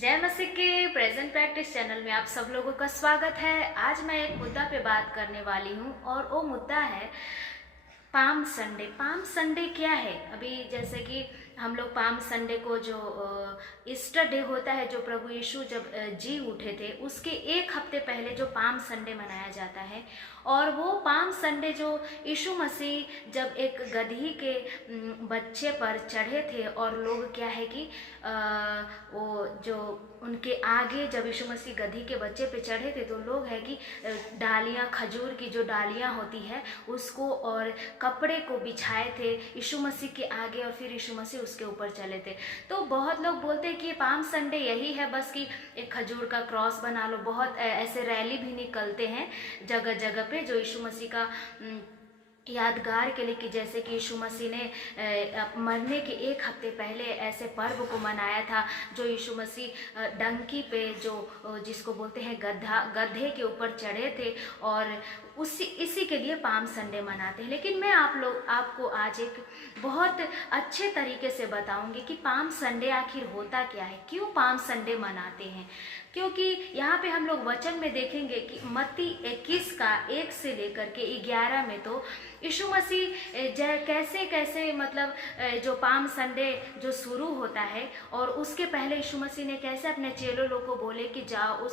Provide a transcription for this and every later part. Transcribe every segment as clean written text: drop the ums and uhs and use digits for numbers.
जय मसीह के present practice channel में आप सब लोगों का स्वागत है। आज मैं एक मुद्दा पे बात करने वाली हूँ और वो मुद्दा है पाम संडे। पाम संडे क्या है? अभी जैसे कि हम लोग पाम संडे को जो ईस्टर डे होता है, जो प्रभु यीशु जब जी उठे थे, उसके एक हफ्ते पहले जो पाम संडे मनाया जाता है। और वो पाम संडे जो यीशु मसीह जब एक गधी के बच्चे पर चढ़े थे और लोग क्या है कि वो जो उनके आगे जब यीशु मसीह गधी के बच्चे पे चढ़े थे तो लोग है कि डालियाँ, खजूर की जो डालियाँ होती है उसको और कपड़े को बिछाए थे यीशु मसीह के आगे और फिर यीशु मसीह उसके ऊपर चले थे। तो बहुत लोग बोलते हैं कि पाम संडे यही है बस कि एक खजूर का क्रॉस बना लो। बहुत ऐसे रैली भी निकलते हैं जगह जगह पे जो यीशु मसीह का यादगार के लिए, कि जैसे कि यीशु मसीह ने मरने के एक हफ्ते पहले ऐसे पर्व को मनाया था जो यीशु मसीह डंकी पे जो जिसको बोलते हैं गधे के ऊपर चढ़े थे और इसी के लिए पाम संडे मनाते हैं। लेकिन मैं आपको आज एक बहुत अच्छे तरीके से बताऊंगी कि पाम संडे आखिर होता क्या है, क्यों पाम संडे मनाते हैं। क्योंकि यहाँ पे हम लोग वचन में देखेंगे कि मत्ती 21 का 1 से लेकर के 11 में तो यीशु मसीह कैसे कैसे मतलब जो पाम संडे जो शुरू होता है और उसके पहले यीशु मसीह ने कैसे अपने चेलों लोग को बोले कि जाओ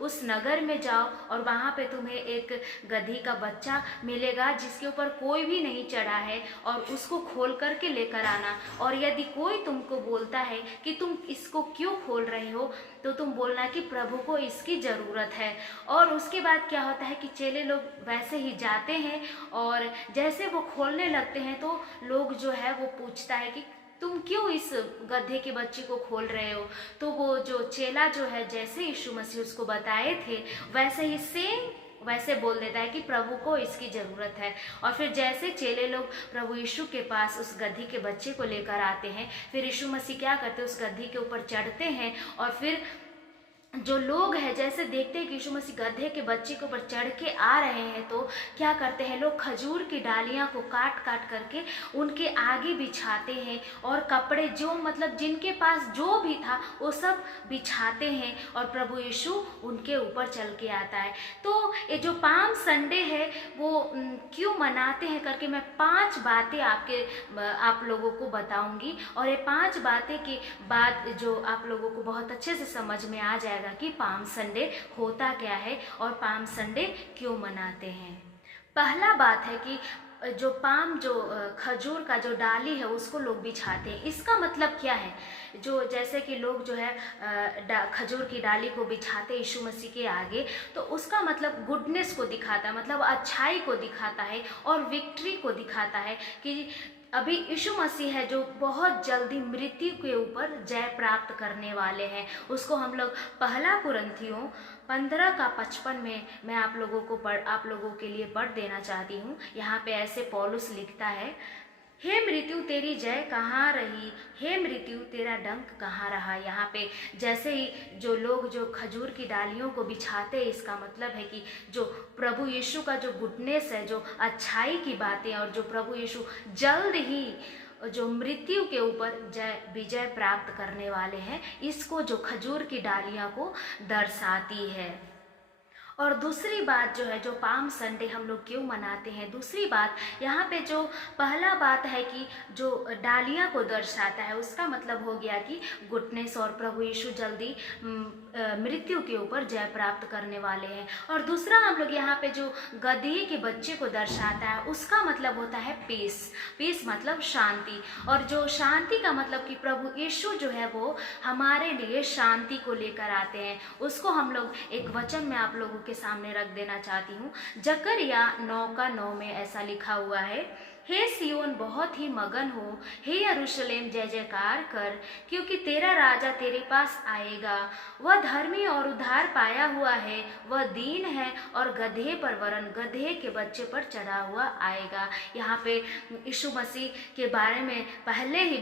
उस नगर में जाओ और वहाँ पे तुम्हें एक गधी का बच्चा मिलेगा जिसके ऊपर कोई भी नहीं चढ़ा है और उसको खोल करके लेकर आना। और यदि कोई तुमको बोलता है कि तुम इसको क्यों खोल रहे हो तो तुम बोलना कि प्रभु को इसकी ज़रूरत है। और उसके बाद क्या होता है कि चेले लोग वैसे ही जाते हैं और जैसे वो खोलने लगते हैं तो लोग जो है वो पूछता है कि तुम क्यों इस गधे के बच्चे को खोल रहे हो। तो वो जो चेला जो है जैसे यीशु मसीह उसको बताए थे वैसे ही सेम वैसे बोल देता है कि प्रभु को इसकी ज़रूरत है। और फिर जैसे चेले लोग प्रभु यीशु के पास उस गधी के बच्चे को लेकर आते हैं, फिर यीशु मसीह क्या करते हैं, उस गधी के ऊपर चढ़ते हैं और फिर जो लोग हैं जैसे देखते हैं कि यीशु मसीह गधे के बच्चे के ऊपर चढ़ के आ रहे हैं तो क्या करते हैं लोग, खजूर की डालियां को काट काट करके उनके आगे बिछाते हैं और कपड़े जो मतलब जिनके पास जो भी था वो सब बिछाते हैं और प्रभु यीशु उनके ऊपर चल के आता है। तो ये जो पाम संडे है वो क्यों मनाते हैं करके मैं 5 बातें आप लोगों को बताऊंगी और ये 5 बातें की बात जो आप लोगों को बहुत अच्छे से समझ में आ जाएगा कि पाम संडे होता क्या है और पाम संडे क्यों मनाते हैं। पहला बात है कि जो पाम जो खजूर का जो डाली है उसको लोग बिछाते हैं। इसका मतलब क्या है, जो जैसे कि लोग जो है खजूर की डाली को बिछाते यीशु मसीह के आगे तो उसका मतलब गुडनेस को दिखाता है, मतलब अच्छाई को दिखाता है और विक्ट्री को दिखाता है कि अभी यीशु मसीह है जो बहुत जल्दी मृत्यु के ऊपर जय प्राप्त करने वाले हैं। उसको हम लोग पहला कुरिन्थियों 15:55 में मैं आप लोगों के लिए पढ़ देना चाहती हूँ। यहाँ पे ऐसे पौलुस लिखता है, हे मृत्यु तेरी जय कहाँ रही, हे मृत्यु तेरा डंक कहाँ रहा। यहाँ पे जैसे ही जो लोग जो खजूर की डालियों को बिछाते हैं इसका मतलब है कि जो प्रभु यीशु का जो गुडनेस है, जो अच्छाई की बातें और जो प्रभु यीशु जल्द ही जो मृत्यु के ऊपर विजय प्राप्त करने वाले हैं, इसको जो खजूर की डालियाँ को दर्शाती है। और दूसरी बात जो है, जो पाम संडे हम लोग क्यों मनाते हैं, दूसरी बात यहाँ पे जो पहला बात है कि जो डालियाँ को दर्शाता है उसका मतलब हो गया कि गुडनेस और प्रभु यीशु जल्दी मृत्यु के ऊपर जय प्राप्त करने वाले हैं। और दूसरा हम लोग यहाँ पे जो गधी के बच्चे को दर्शाता है उसका मतलब होता है पीस। पीस मतलब शांति, और जो शांति का मतलब कि प्रभु यीशु जो है वो हमारे लिए शांति को लेकर आते हैं। उसको हम लोग एक वचन में आप लोगों के सामने रख देना चाहती हूँ। जकरिया 9:9 में ऐसा लिखा हुआ है, हे सियोन बहुत ही मगन हो, हे यरूशलेम जय जयकार कर, क्योंकि तेरा राजा तेरे पास आएगा। वह धर्मी और उद्धार पाया हुआ है, वह दीन है और गधे पर वरन गधे के बच्चे पर चढ़ा हुआ आएगा। यहाँ पे यीशु मसीह के बारे में पहले ही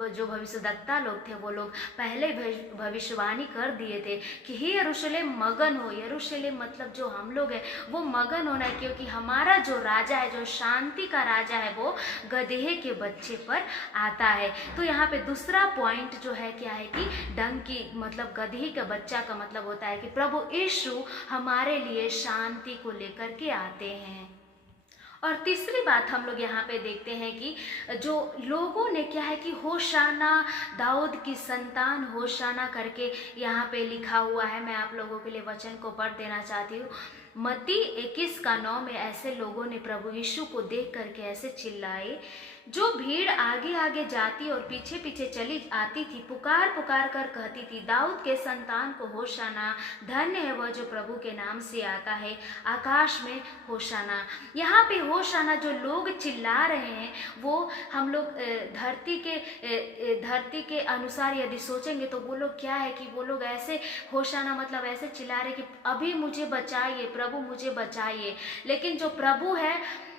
जो भविष्यद्वक्ता लोग थे वो लोग पहले भविष्यवाणी कर दिए थे कि हे यरूशलेम मगन हो। यरूशलेम मतलब जो हम लोग हैं वो मगन होना है, क्योंकि हमारा जो राजा है, जो शांति का राजा है, वो गधे के बच्चे पर आता है। तो यहाँ पे दूसरा पॉइंट जो है क्या है कि डंकी मतलब गधे का बच्चा का मतलब होता है कि प्रभु यीशु हमारे लिए शांति को लेकर के आते हैं। और तीसरी बात हम लोग यहाँ पे देखते हैं कि जो लोगों ने क्या है कि होशाना दाऊद की संतान होशाना करके यहाँ पे लिखा हुआ है। मैं आप लोगों के लिए वचन को पढ़ देना चाहती हूँ। मत्ती 21:9 में ऐसे लोगों ने प्रभु यीशु को देख करके ऐसे चिल्लाए, जो भीड़ आगे आगे जाती और पीछे पीछे चली आती थी, पुकार पुकार कर कहती थी, दाऊद के संतान को होशाना, धन्य है वह जो प्रभु के नाम से आता है, आकाश में होशाना। यहाँ पे होशाना जो लोग चिल्ला रहे हैं वो हम लोग धरती के अनुसार यदि सोचेंगे तो वो लोग क्या है कि वो लोग ऐसे होशाना मतलब ऐसे चिल्ला रहे कि अभी मुझे बचाइए प्रभु, मुझे बचाइए। लेकिन जो प्रभु है,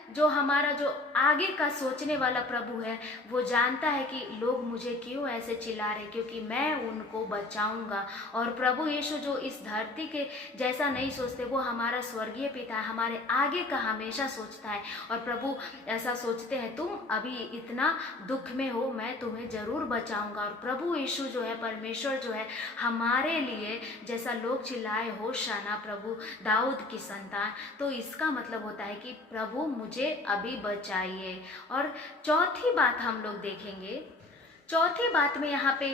जो हमारा जो आगे का सोचने वाला प्रभु है, वो जानता है कि लोग मुझे क्यों ऐसे चिल्ला रहे, क्योंकि मैं उनको बचाऊंगा। और प्रभु यीशु जो इस धरती के जैसा नहीं सोचते, वो हमारा स्वर्गीय पिता है, हमारे आगे का हमेशा सोचता है। और प्रभु ऐसा सोचते हैं, तुम अभी इतना दुख में हो, मैं तुम्हें ज़रूर बचाऊंगा। और प्रभु यीशु जो है, परमेश्वर जो है, हमारे लिए जैसा लोग चिल्लाए होशाना प्रभु दाऊद की संतान, तो इसका मतलब होता है कि प्रभु मुझे अभी बचाइए। और चौथी बात हम लोग देखेंगे, चौथी बात में यहाँ पे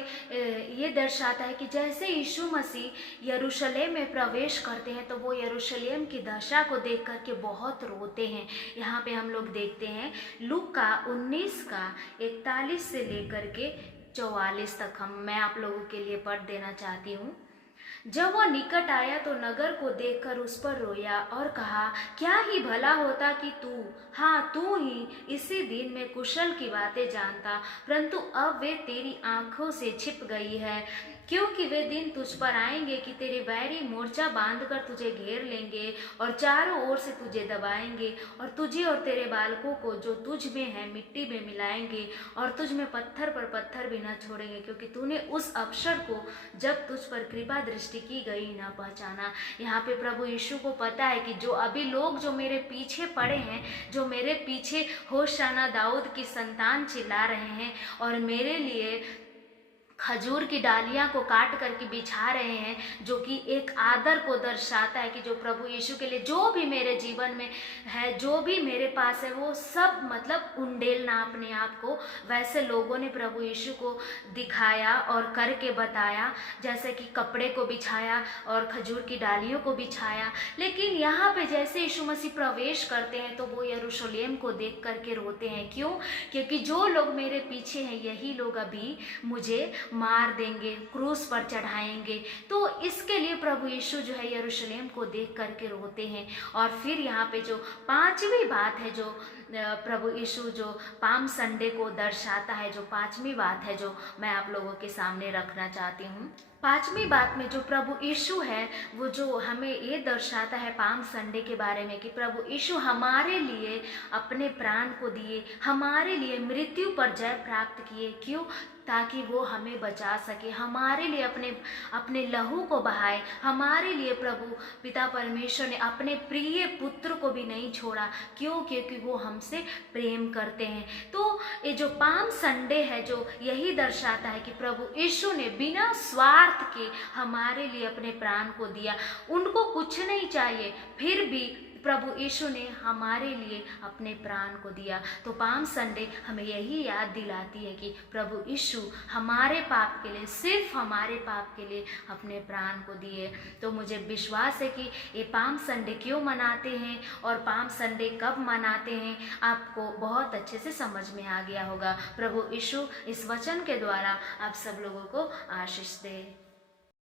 ये दर्शाता है कि जैसे यीशु मसीह यरूशलेम में प्रवेश करते हैं तो वो यरूशलेम की दशा को देख करके बहुत रोते हैं। यहाँ पे हम लोग देखते हैं लूका 19:41 से लेकर के 44 तक मैं आप लोगों के लिए पढ़ देना चाहती हूँ। जब वह निकट आया तो नगर को देखकर उस पर रोया और कहा, क्या ही भला होता कि तू ही इसी दिन में कुशल की बातें जानता, परंतु अब वे तेरी आंखों से छिप गई है। क्योंकि वे दिन तुझ पर आएंगे कि तेरे बैरी मोर्चा बांधकर तुझे घेर लेंगे और चारों ओर से तुझे दबाएंगे और तुझे और तेरे बालकों को जो तुझ में है मिट्टी में मिलाएंगे और तुझ में पत्थर पर पत्थर भी न छोड़ेंगे, क्योंकि तूने उस अवसर को जब तुझ पर कृपा दृष्टि की गई न पहचाना। यहाँ पे प्रभु यीशु को पता है कि जो अभी लोग जो मेरे पीछे पड़े हैं, जो मेरे पीछे होशाना दाऊद की संतान चिल्ला रहे हैं और मेरे लिए खजूर की डालियां को काट करके बिछा रहे हैं, जो कि एक आदर को दर्शाता है कि जो प्रभु यीशु के लिए जो भी मेरे जीवन में है, जो भी मेरे पास है, वो सब मतलब उंडेलना अपने आप को, वैसे लोगों ने प्रभु यीशु को दिखाया और करके बताया, जैसे कि कपड़े को बिछाया और खजूर की डालियों को बिछाया। लेकिन यहाँ पे जैसे यीशु मसीह प्रवेश करते हैं तो वो यरूशलेम को देख करके रोते हैं। क्यों? क्योंकि जो लोग मेरे पीछे हैं यही लोग अभी मुझे मार देंगे, क्रूस पर चढ़ाएंगे। तो इसके लिए प्रभु यीशु जो है यरूशलेम को देख करके रोते हैं। और फिर यहाँ पे जो पांचवी बात है, जो प्रभु यीशु जो पाम संडे को दर्शाता है, जो पांचवी बात है जो मैं आप लोगों के सामने रखना चाहती हूँ। पांचवी बात में जो प्रभु यीशु है वो जो हमें ये दर्शाता है पाम संडे के बारे में कि प्रभु यीशु हमारे लिए अपने प्राण को दिए, हमारे लिए मृत्यु पर जय प्राप्त किए। क्यों? ताकि वो हमें बचा सके, हमारे लिए अपने लहू को बहाए। हमारे लिए प्रभु पिता परमेश्वर ने अपने प्रिय पुत्र को भी नहीं छोड़ा। क्यों? क्योंकि वो हमसे प्रेम करते हैं। तो ये जो पाम संडे है जो यही दर्शाता है कि प्रभु यीशु ने बिना स्वार्थ के हमारे लिए अपने प्राण को दिया। उनको कुछ नहीं चाहिए, फिर भी प्रभु यीशु ने हमारे लिए अपने प्राण को दिया। तो पाम संडे हमें यही याद दिलाती है कि प्रभु यीशु हमारे पाप के लिए, सिर्फ हमारे पाप के लिए अपने प्राण को दिए। तो मुझे विश्वास है कि ये पाम संडे क्यों मनाते हैं और पाम संडे कब मनाते हैं, आपको बहुत अच्छे से समझ में आ गया होगा। प्रभु यीशु इस वचन के द्वारा आप सब लोगों को आशीष दे।